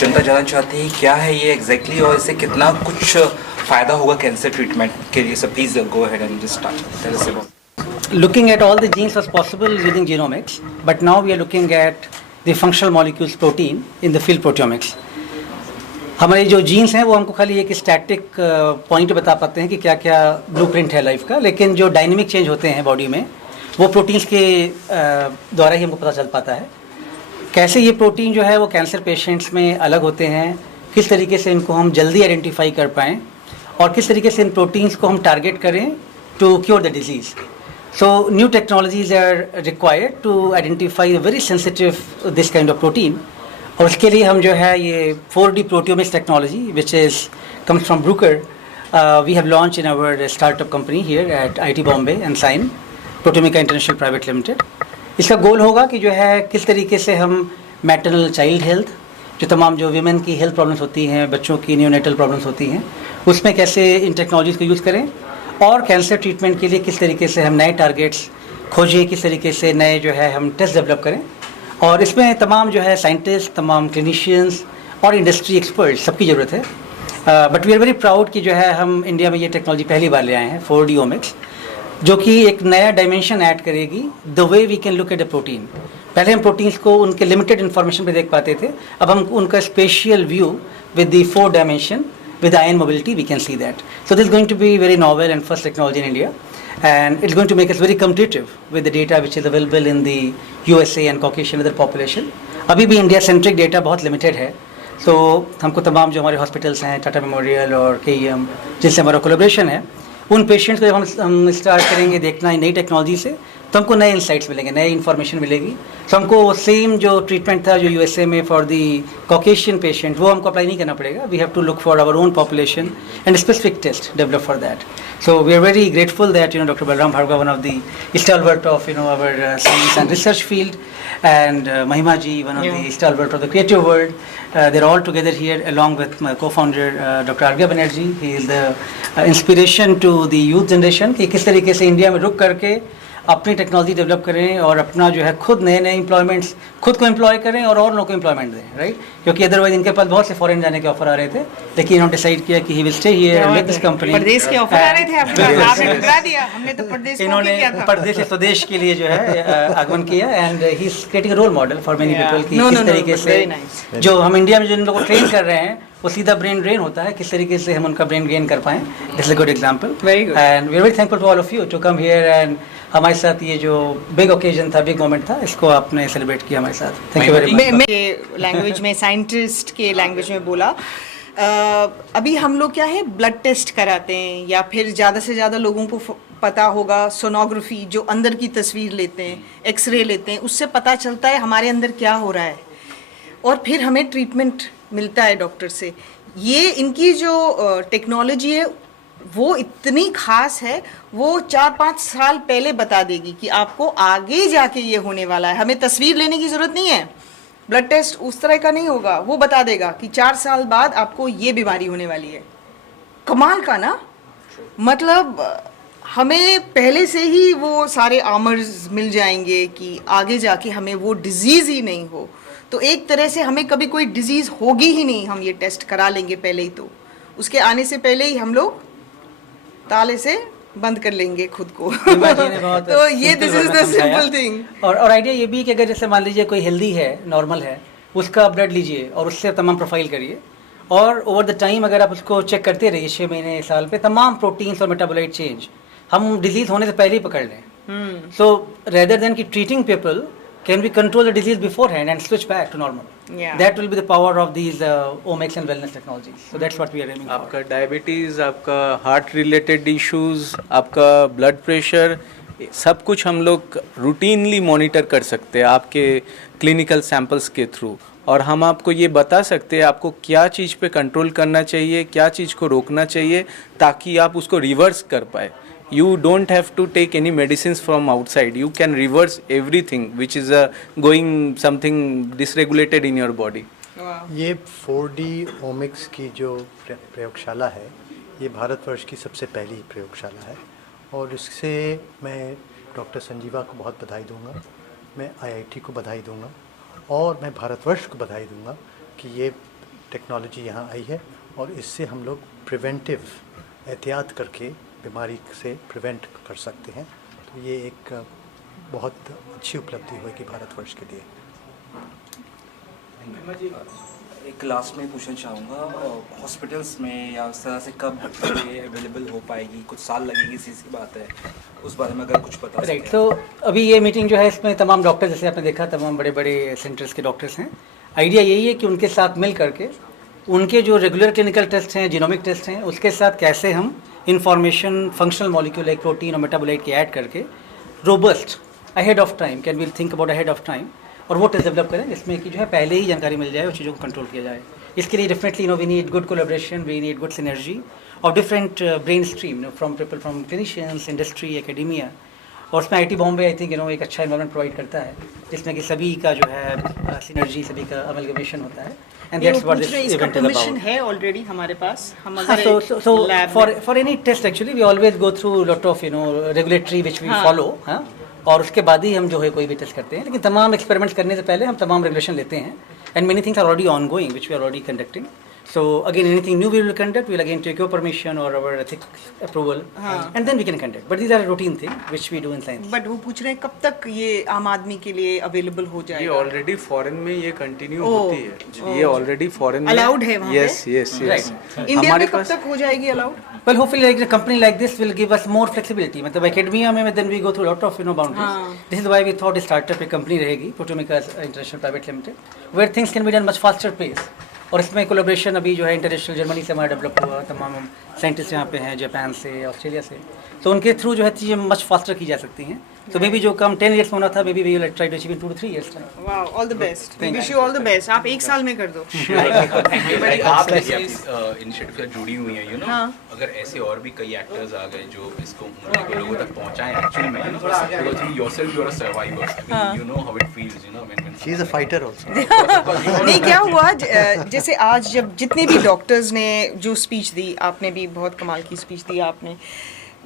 जनता जानना चाहती है क्या है ये एग्जैक्टली और इससे कितना कुछ फ़ायदा होगा कैंसर ट्रीटमेंट के लिए. So please go ahead and just start. Tell us about. Looking at all the genes was possible using genomics, but now we are looking at the functional molecules protein in the field proteomics. हमारे जो jeans हैं वो हमको खाली एक static point बता पाते हैं कि क्या क्या ब्लूप्रिंट है लाइफ का, लेकिन जो डायनेमिक चेंज होते हैं बॉडी में वो प्रोटीन्स के द्वारा ही हमको पता चल पाता है. कैसे ये प्रोटीन जो है वो कैंसर पेशेंट्स में अलग होते हैं, किस तरीके से इनको हम जल्दी आइडेंटिफाई कर पाएँ और किस तरीके से इन प्रोटीन्स को हम टारगेट करें to cure the disease. So new technologies are required to identify a very sensitive this kind of protein. और उसके लिए हम जो है ये 4D proteomics technology which comes from Bruker, we have launched in our startup company here at IIT Bombay and Sign Proteomica International Private Limited. इसका गोल होगा कि जो है किस तरीके से हम मैटरनल चाइल्ड हेल्थ, जो तमाम जो वीमेन की हेल्थ प्रॉब्लम्स होती हैं, बच्चों की न्यूनेटल प्रॉब्लम्स होती हैं, उसमें कैसे इन टेक्नोलॉजीज़ को यूज़ करें और कैंसर ट्रीटमेंट के लिए किस तरीके से हम नए टारगेट्स खोजें, किस तरीके से नए जो है हम टेस्ट डेवलप करें. और इसमें तमाम जो है साइंटिस्ट, तमाम क्लिनिशियंस और इंडस्ट्री एक्सपर्ट्स सबकी ज़रूरत है. But we are very proud कि जो है हम इंडिया में ये टेक्नोलॉजी पहली बार ले आए हैं 4D ओमिक्स, जो कि एक नया डायमेंशन ऐड करेगी the way we can look at a protein. पहले हम प्रोटीन्स को उनके लिमिटेड इन्फॉर्मेशन पे देख पाते थे, अब हम उनका spatial view with the 4 dimension. With ion mobility, we can see that. So this is going to be very novel and first technology in India, and it's going to make us very competitive with the data which is available in the USA and Caucasian other population. अभी भी India centric data बहुत limited है, so हमको तमाम जो हमारे hospitals हैं, Tata memorial और KEM, जिनसे हमारा कोलेब्रेशन है, उन पेशेंट्स को जब हम स्टार्ट करेंगे देखना नई टेक्नोलॉजी से, तो हमको नए इंसाइट्स मिलेंगे, नई इन्फॉर्मेशन मिलेगी. तो हमको सेम जो ट्रीटमेंट था जो USA में फॉर दी कॉकेशियन पेशेंट, वो हमको अप्लाई नहीं करना पड़ेगा. We have to look for our own population and specific test develop for that. So we are very grateful that Dr. Balram Bhargava, one of the stalwart of our science and research field, and Mahima ji, one of the stalwart of the creative world. They're all together here along with my co-founder Dr. Arghya Banerjee. He is the inspiration to the youth generation कि किस तरीके से India में रुक करके अपनी technology develop करें और अपना जो है खुद नए नए एम्प्लॉयमेंट्स खुद को एम्प्लॉय करें और लोगों को एम्प्लॉयमेंट दें, राइट. क्योंकि अदरवाइज इनके पास बहुत से फॉरेन जाने के ऑफर आ रहे थे, लेकिन इन्होंने डिसाइड किया कि he will stay here and make this company. परदेश के ऑफर आ रहे थे आपके पास, आपने ठुकरा दिया. हमने तो परदेश इन्होंने परदेश से स्वदेश के लिए जो है आगमन किया, and he is creating role model for many people कि किस तरीके से जो हम इंडिया में जिन लोगों को ट्रेन कर रहे हैं वो सीधा ब्रेन ड्रेन होता है, किस तरीके से हम उनका ब्रेन गेन कर पाएं. This is a good example, and we are very thankful to all of you to come here and हमारे साथ ये जो बिग ओकेजन था, बिग मोमेंट था, इसको आपने सेलिब्रेट किया हमारे साथ. Thank you very much. मैं लैंग्वेज में, साइंटिस्ट के लैंग्वेज में बोला. अभी हम लोग क्या है ब्लड टेस्ट कराते हैं, या फिर ज़्यादा से ज़्यादा लोगों को पता होगा सोनोग्राफी, जो अंदर की तस्वीर लेते हैं, एक्सरे लेते हैं, उससे पता चलता है हमारे अंदर क्या हो रहा है और फिर हमें ट्रीटमेंट मिलता है डॉक्टर से. ये इनकी जो टेक्नोलॉजी है वो इतनी खास है, वो 4-5 साल पहले बता देगी कि आपको आगे जाके ये होने वाला है. हमें तस्वीर लेने की ज़रूरत नहीं है, ब्लड टेस्ट उस तरह का नहीं होगा, वो बता देगा कि 4 साल बाद आपको ये बीमारी होने वाली है. कमाल का ना, मतलब हमें पहले से ही वो सारे आमर्स मिल जाएंगे कि आगे जाके हमें वो डिजीज़ ही नहीं हो. तो एक तरह से हमें कभी कोई डिजीज़ होगी ही नहीं, हम ये टेस्ट करा लेंगे पहले ही. तो उसके आने से पहले ही हम लोग ताले से बंद कर लेंगे खुद को. तो ये this is the simple thing. और आइडिया ये भी कि अगर जैसे मान लीजिए कोई हेल्दी है, नॉर्मल है, उसका ब्लड लीजिए और उससे तमाम प्रोफाइल करिए, और ओवर द टाइम अगर आप उसको चेक करते रहिए 6 महीने, साल पे, तमाम प्रोटीन्स और मेटाबोलाइट चेंज हम डिजीज होने से पहले ही पकड़ लें. सो रेदर देन की treating people can we control the disease beforehand and switch back to normal. That will be the power of these omics and wellness technologies. So that's what we are aiming for. आपका diabetes, आपका heart related issues, आपका blood pressure, सब कुछ हम लोग routinely monitor कर सकते हैं आपके क्लिनिकल सैंपल्स के थ्रू. और हम आपको ये बता सकते हैं आपको क्या चीज़ पे कंट्रोल करना चाहिए, क्या चीज़ को रोकना चाहिए, ताकि आप उसको रिवर्स कर पाए. You don't have to take any medicines from outside. You can reverse everything which is going something dysregulated in your body. ये 4D ओमिक्स की जो प्रयोगशाला है, ये भारतवर्ष की सबसे पहली प्रयोगशाला है, और इससे मैं डॉक्टर संजीवा को बहुत बधाई दूंगा, मैं IIT को बधाई दूंगा, और मैं भारतवर्ष को बधाई दूंगा कि ये टेक्नोलॉजी यहाँ आई है और इससे हम लोग प्रिवेंटिव एहतियात करके बीमारी से प्रिवेंट कर सकते हैं। तो ये एक बहुत अच्छी उपलब्धि होगी भारतवर्ष के लिए। एक लास्ट में पूछना चाहूँगा, हॉस्पिटल्स में या उस तरह से कब ये अवेलेबल हो पाएगी? कुछ साल लगेगी, इसी सी बात है, उस बारे में अगर कुछ पता राइट। तो अभी ये मीटिंग जो है इसमें तमाम डॉक्टर, जैसे आपने देखा, तमाम बड़े बड़े सेंटर्स के डॉक्टर्स हैं। आइडिया यही है कि उनके साथ मिल करके उनके जो रेगुलर क्लिनिकल टेस्ट हैं, जीनोमिक टेस्ट हैं, उसके साथ कैसे हम information functional molecule like protein और मेटाबोलाइट की ऐड करके robust ahead of time, can we think about ahead of time, और वो टेस्ट डेवलप करें जिसमें कि जो है पहले ही जानकारी मिल जाए और चीज़ों को कंट्रोल किया जाए। इसके लिए definitely we need good collaboration, we need good synergy of different brain stream from people, from clinicians, industry, academia. और उसमें आईटी बॉम्बे आई थिंक एक अच्छा इन्वायरमेंट प्रोवाइड करता है जिसमें कि सभी का जो है सिनर्जी, सभी का अमलगमेशन होता है। And that's what this event is permission about. है ऑलरेडी हमारे पास। हम अगर So lab for any test actually we always go through lot of regulatory which we हाँ. follow, हाँ, और उसके बाद ही हम जो है कोई भी टेस्ट करते हैं। लेकिन तमाम एक्सपेरिमेंट्स करने से पहले हम तमाम रेगुलेशन लेते हैं and many things are already ongoing which we are already conducting. So again, anything new we will conduct, we will again take your permission or our ethics approval, and then we can conduct. But these are routine things which we do in science. But वो पूछ रहे हैं कब तक ये आम आदमी के लिए अवेलेबल हो ये जाएगा? ऑलरेडी फॉरेन में ये कंटिन्यू ओह, होती है। ये ऑलरेडी फॉरेन में Allowed है वहाँ पे? Yes yes yes. इंडिया हमारे में कब पास तक हो जाएगी allowed? Well, hopefully, like a company like this will give us more flexibility. मतलब academia में then we go through a lot of boundaries. This is why we thought a startup एक company रहेगी, Proteomica International Private Limited, where things can be done much faster pace. और इसमें collaboration अभी जो है international Germany से हमारा develop हुआ, तमाम साइंटिस्ट यहाँ पे हैं, जापान से, ऑस्ट्रेलिया से, तो उनके थ्रू जो है चीज़ें मच फास्टर की जा सकती हैं। तो मे बी जो काम 10 years में होना था, maybe we will try to achieve in 2 to 3 years time. Wow, all the best, we wish you all the best. आप एक साल में कर दो। आप जैसे इनिशिएटिव से जुड़ी हुई हैं, यू नो, हाँ। अगर ऐसे और भी कई एक्टर्स आ गए जो इसको लोगों तक पहुंचाएं एक्चुअली में, because yourself you are a survivor, you know how it feels, you know, when she is a fighter also. नहीं, क्या हुआ जैसे आज जब जितने भी डॉक्टर्स ने जो स्पीच दी, आपने भी बहुत कमाल की स्पीच दी आपने।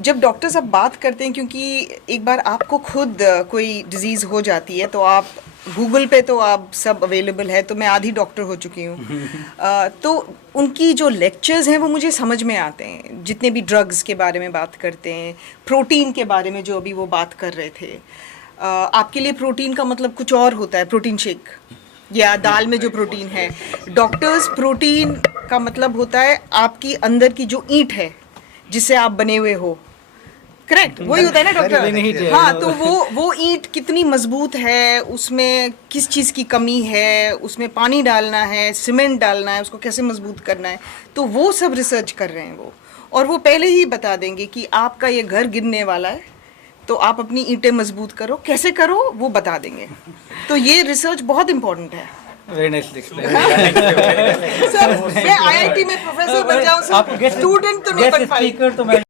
जब डॉक्टर्स अब बात करते हैं, क्योंकि एक बार आपको खुद कोई डिजीज़ हो जाती है तो आप गूगल पे तो आप सब अवेलेबल है, तो मैं आधी डॉक्टर हो चुकी हूँ। तो उनकी जो लेक्चर्स हैं वो मुझे समझ में आते हैं, जितने भी ड्रग्स के बारे में बात करते हैं, प्रोटीन के बारे में जो अभी वो बात कर रहे थे। आपके लिए प्रोटीन का मतलब कुछ और होता है, प्रोटीन शेक या दाल में जो प्रोटीन है। डॉक्टर्स, प्रोटीन का मतलब होता है आपकी अंदर की जो ईंट है जिससे आप बने हुए हो, करेक्ट? वही होता है ना डॉक्टर? हाँ, तो वो ईंट कितनी मजबूत है, उसमें किस चीज़ की कमी है, उसमें पानी डालना है, सीमेंट डालना है, उसको कैसे मजबूत करना है, तो वो सब रिसर्च कर रहे हैं वो। और वो पहले ही बता देंगे कि आपका ये घर गिरने वाला है, तो आप अपनी ईंटें मजबूत करो, कैसे करो वो बता देंगे। तो ये रिसर्च बहुत इंपॉर्टेंट है। Very nice explain. सर, मैं IIT में प्रोफेसर बन जाऊं, स्टूडेंट तो नहीं बन पाई। तो मैं